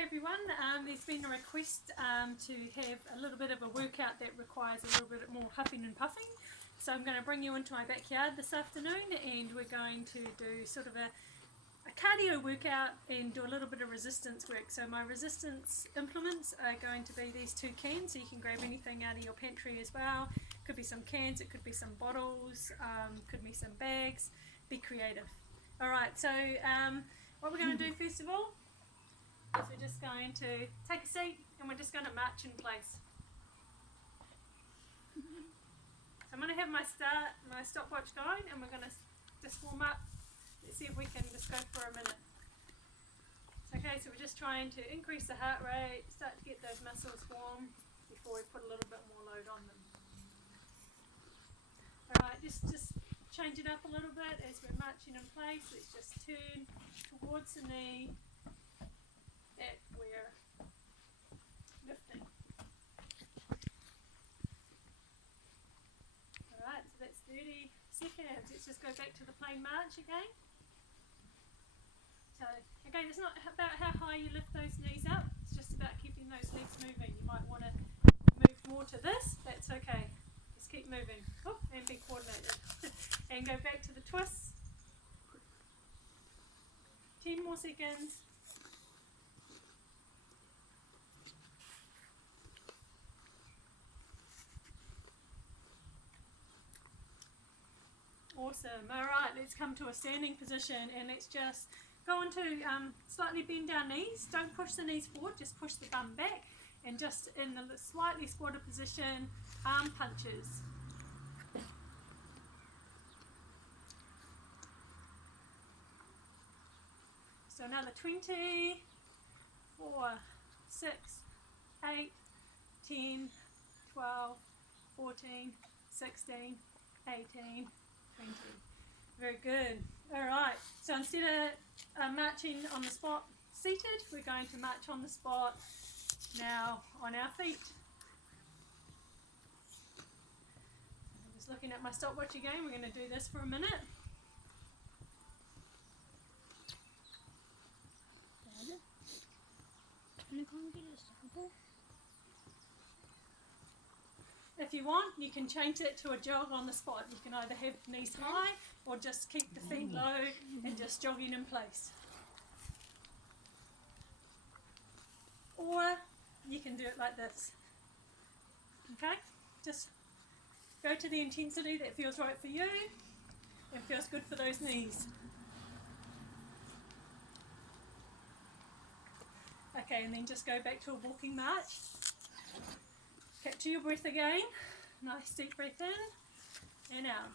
Hi everyone, there's been a request to have a little bit of a workout that requires a little bit more huffing and puffing. So I'm going to bring you into my backyard this afternoon and we're going to do sort of a cardio workout and do a little bit of resistance work. So my resistance implements are going to be these two cans, so you can grab anything out of your pantry as well. Could be some cans, it could be some bottles, could be some bags. Be creative. Alright, so what we're going to do first of all is we're just going to take a seat and we're just going to march in place. So I'm going to have my stopwatch going and we're going to just warm up. Let's see if we can just go for a minute. Okay, so we're just trying to increase the heart rate, start to get those muscles warm before we put a little bit more load on them. Alright, just change it up a little bit as we're marching in place. Let's just turn towards the knee that we're lifting. Alright, so that's 30 seconds. Let's just go back to the plain march again. So again, it's not about how high you lift those knees up, it's just about keeping those legs moving. You might want to move more to this, that's okay. Just keep moving. Oh, and be coordinated. And go back to the twists. 10 more seconds. Awesome. Alright, let's come to a standing position and let's just go into slightly bend our knees. Don't push the knees forward, just push the bum back and just in the slightly squatted position, arm punches. So another 20, 4, 6, 8, 10, 12, 14, 16, 18, 20. Very good. Alright, so instead of marching on the spot seated, we're going to march on the spot now on our feet. I'm just looking at my stopwatch again. We're going to do this for a minute. If you want, you can change it to a jog on the spot. You can either have knees high or just keep the feet low and just jogging in place. Or you can do it like this. Okay? Just go to the intensity that feels right for you and feels good for those knees. Okay, and then just go back to a walking march. Capture your breath again. Nice deep breath in and out.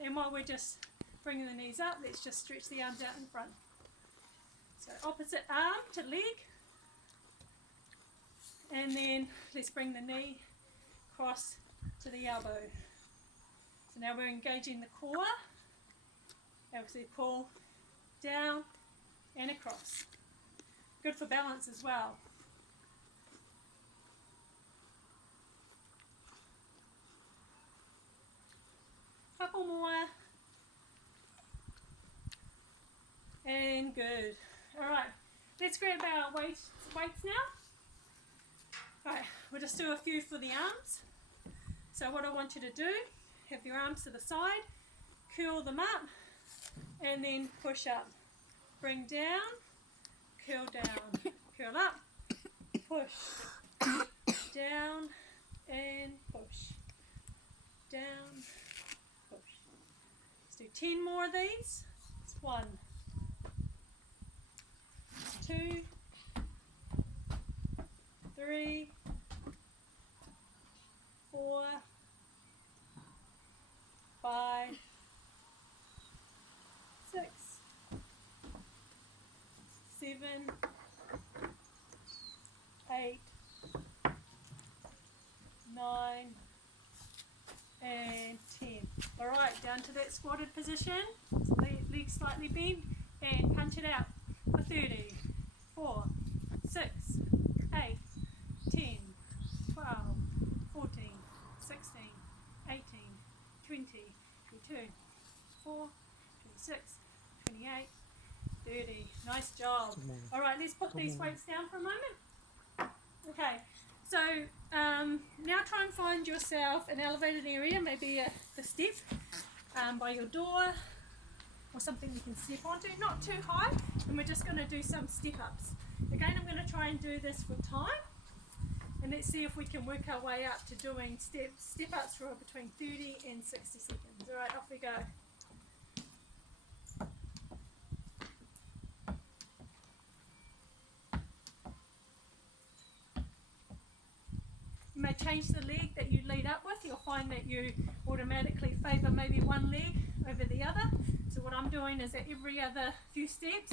And while we're just bringing the knees up, let's just stretch the arms out in front. So opposite arm to leg. And then let's bring the knee across to the elbow. So now we're engaging the core. Obviously pull down and across. Good for balance as well. Couple more. And good. Alright, let's grab our weights now. Alright, we'll just do a few for the arms. So what I want you to do, have your arms to the side, curl them up, and then push up. Bring down, curl down, curl up, push, down, and push, down, push. Let's do 10 more of these. It's 1, 2, 3, 4, 5, 6, 7, 8, 9, and 10. Alright, down to that squatted position. So legs slightly bent and punch it out for 30, 4, 6, 8, 10, 12, 14, 16, 18, 20, 22, 4, 26, 28, 30. Nice job. All right, let's put these weights down for a moment. Okay, so now try and find yourself an elevated area, maybe the step by your door or something you can step onto, not too high, and we're just going to do some step ups. Again, I'm going to try and do this for time, and let's see if we can work our way up to doing step ups for between 30 and 60 seconds. All right, off we go. You may change the leg that you lead up with. You'll find that you automatically favour maybe one leg over the other. So what I'm doing is that every other few steps,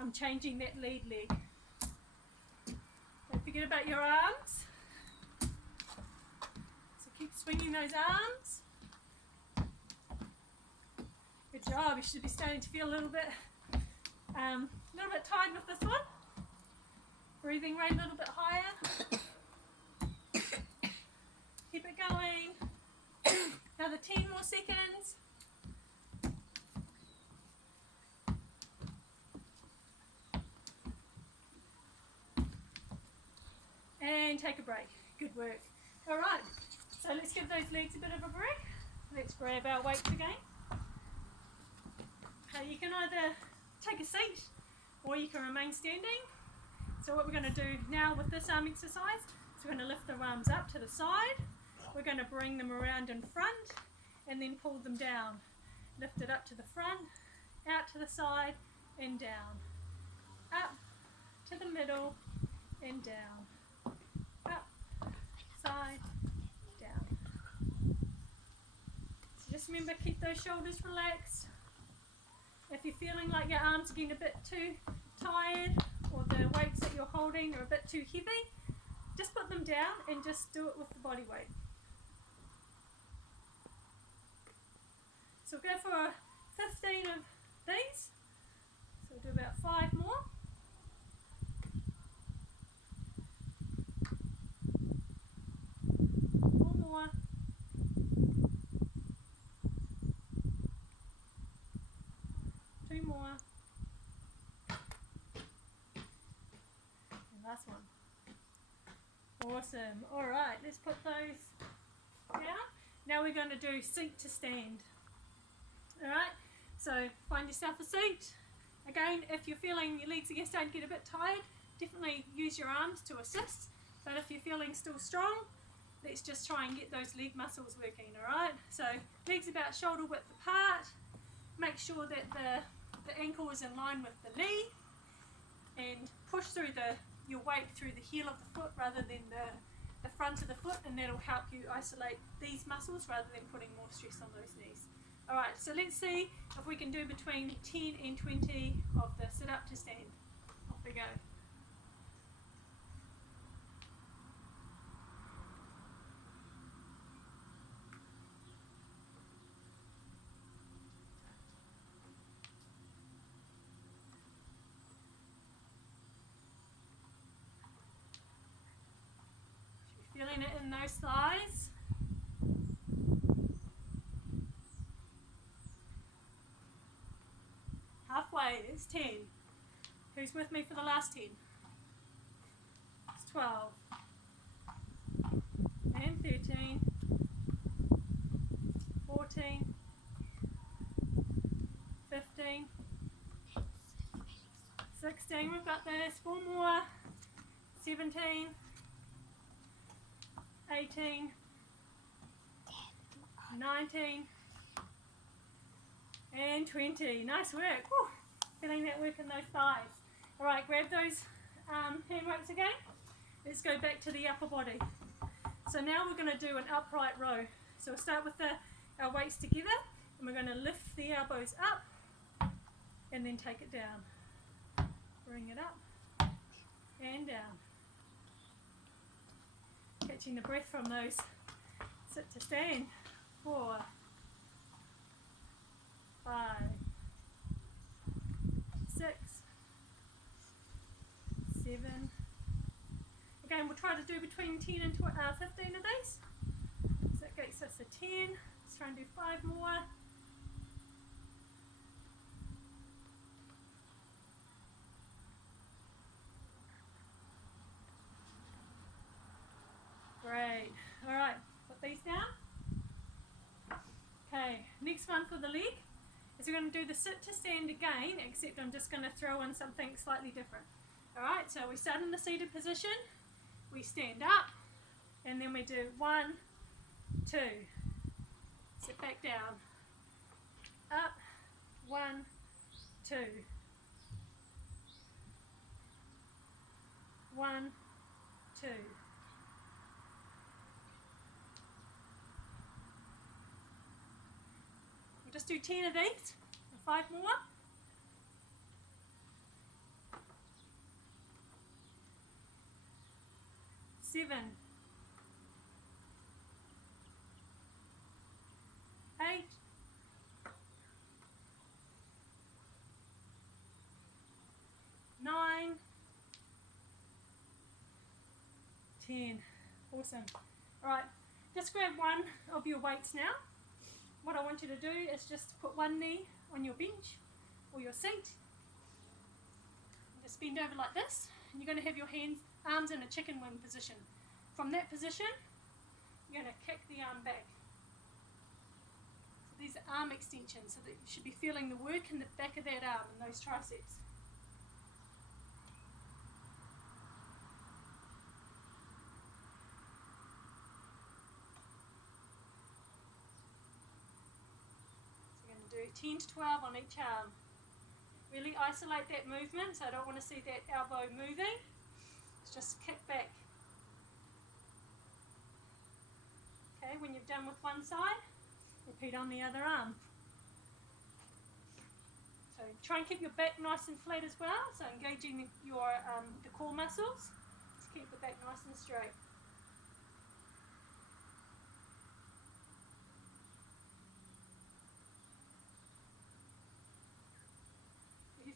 I'm changing that lead leg. Don't forget about your arms. So keep swinging those arms. Good job. You should be starting to feel a little bit tired with this one. Breathing rate a little bit higher. Keep it going. Another 10 more seconds. And take a break. Good work. All right, so let's give those legs a bit of a break. Let's grab our weights again. Okay, you can either take a seat or you can remain standing. So what we're going to do now with this arm exercise is we're going to lift the arms up to the side. We're going to bring them around in front and then pull them down. Lift it up to the front, out to the side and down. Up to the middle and down. Up, side, down. So just remember, keep those shoulders relaxed. If you're feeling like your arms are getting a bit too tired or the weights that you're holding are a bit too heavy, just put them down and just do it with the body weight. So we'll go for 15 of these. So we'll do about 5 more. More. 2 more. And last one. Awesome. All right, let's put those down. Now we're going to do seat to stand. All right, so find yourself a seat. Again, if you're feeling your legs are starting to get a bit tired, definitely use your arms to assist. But if you're feeling still strong, let's just try and get those leg muscles working. All right, so legs about shoulder width apart. Make sure that the ankle is in line with the knee, and push through your weight through the heel of the foot rather than the front of the foot, and that'll help you isolate these muscles rather than putting more stress on those knees. Alright, so let's see if we can do between 10 and 20 of the sit up to stand. Off we go. Feeling it in those thighs. Halfway, it's 10. Who's with me for the last 10? It's 12. And 13. 14. 15. 16, we've got this. 4 more. 17. 18, 19, and 20. Nice work. Whew. Feeling that work in those thighs. Alright, grab those hand weights again. Let's go back to the upper body. So now we're going to do an upright row. So we'll start with our weights together, and we're going to lift the elbows up and then take it down. Bring it up and down. Catching the breath from those sit to stand. 4, 5, 6, 7. Again, we'll try to do between 10 and 15 of these. So that gets us a 10. Let's try and do 5 more. next one for the leg is we're going to do the sit to stand again, except I'm just going to throw in something slightly different. Alright, so we start in the seated position, we stand up, and then we do 1, 2, sit back down, up, 1, 2, 1, 2. We'll just do 10 of these, 5 more. 7, 8, 9, 10. Awesome. Alright, just grab one of your weights now. What I want you to do is just put one knee on your bench or your seat. Just bend over like this. And you're going to have your arms in a chicken wing position. From that position, you're going to kick the arm back. So these are arm extensions, so that you should be feeling the work in the back of that arm and those triceps. So you're going to do 10 to 12 on each arm. Really isolate that movement, so I don't want to see that elbow moving. It's just kick back. Okay, when you've done with one side, repeat on the other arm. So try and keep your back nice and flat as well, so engaging your the core muscles. Just keep the back nice and straight.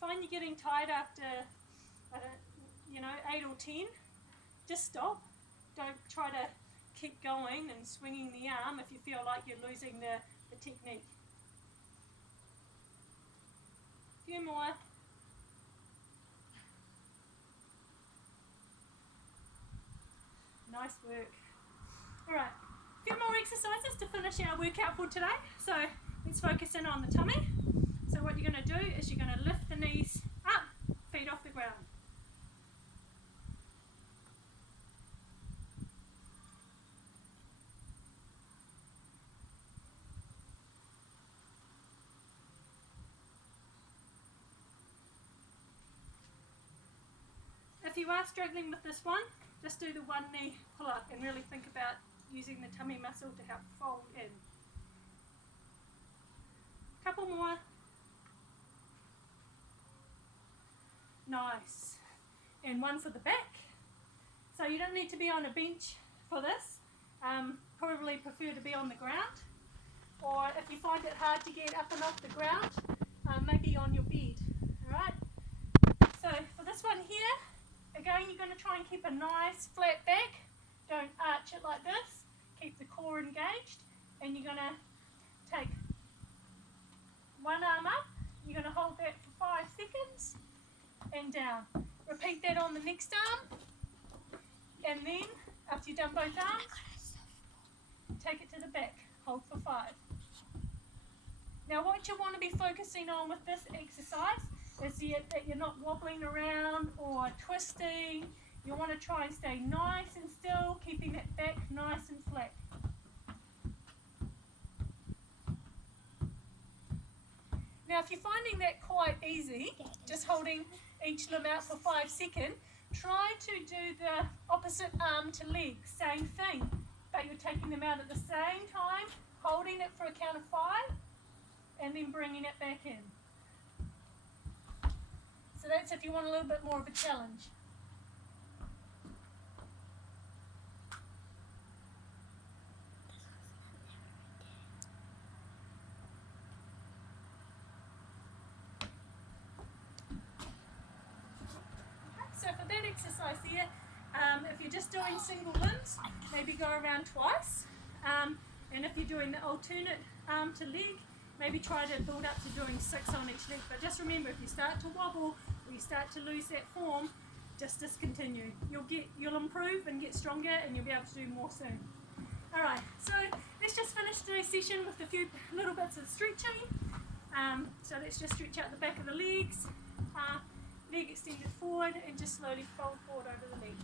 Find you're getting tired after, 8 or 10, just stop. Don't try to keep going and swinging the arm if you feel like you're losing the technique. A few more. Nice work. Alright, a few more exercises to finish our workout for today. So let's focus in on the tummy. So what you're going to do is you're going to lift the knees up, feet off the ground. If you are struggling with this one, just do the one knee pull up and really think about using the tummy muscle to help fold in. Couple more. Nice. And one for the back. So you don't need to be on a bench for this. Probably prefer to be on the ground. Or if you find it hard to get up and off the ground, maybe on your bed. Alright? So for this one here, again you're going to try and keep a nice flat back. Don't arch it like this. Keep the core engaged. And you're going to take one arm up. You're going to hold that for 5 seconds. And down. Repeat that on the next arm, and then after you've done both arms, take it to the back, hold for 5. Now what you want to be focusing on with this exercise is that you're not wobbling around or twisting. You want to try and stay nice and still, keeping that back nice and flat. Now if you're finding that quite easy, just holding each limb out for 5 seconds, try to do the opposite arm to leg, same thing, but you're taking them out at the same time, holding it for a count of 5, and then bringing it back in. So that's if you want a little bit more of a challenge. So for that exercise there, if you're just doing single limbs, maybe go around twice. And if you're doing the alternate arm to leg, maybe try to build up to doing 6 on each leg. But just remember, if you start to wobble or you start to lose that form, just discontinue. You'll improve and get stronger, and you'll be able to do more soon. Alright, so let's just finish today's session with a few little bits of stretching. So let's just stretch out the back of the legs, leg extended forward, and just slowly fold forward over the leg.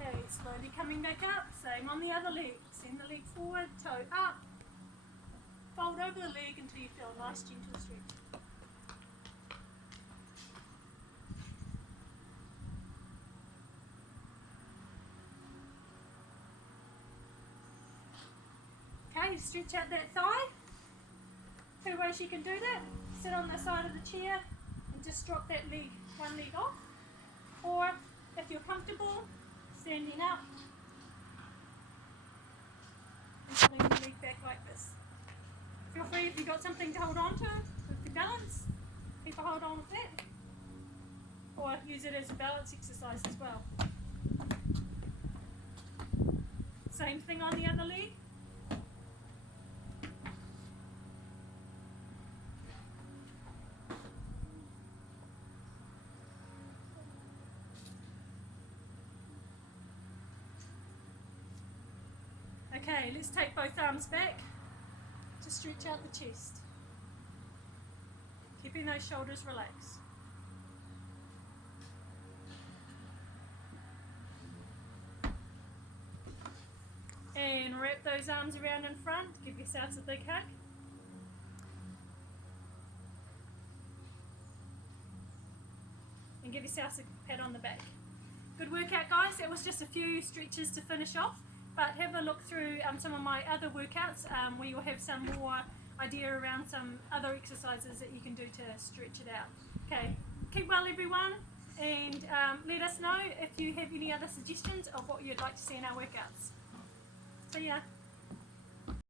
Okay, slowly coming back up, same on the other leg. Send the leg forward, toe up, fold over the leg until you feel a nice gentle stretch. Okay, stretch out that thigh. Two ways you can do that. Sit on the side of the chair and just drop that leg, one leg off. Or if you're comfortable, standing up and pulling the leg back like this. Feel free if you've got something to hold on to with the balance, people hold on with that. Or use it as a balance exercise as well. Same thing on the other leg. Okay, let's take both arms back to stretch out the chest. Keeping those shoulders relaxed. And wrap those arms around in front, give yourselves a big hug. And give yourselves a pat on the back. Good workout, guys. That was just a few stretches to finish off. But have a look through some of my other workouts where you'll have some more idea around some other exercises that you can do to stretch it out. Okay, keep well everyone, and let us know if you have any other suggestions of what you'd like to see in our workouts. See ya.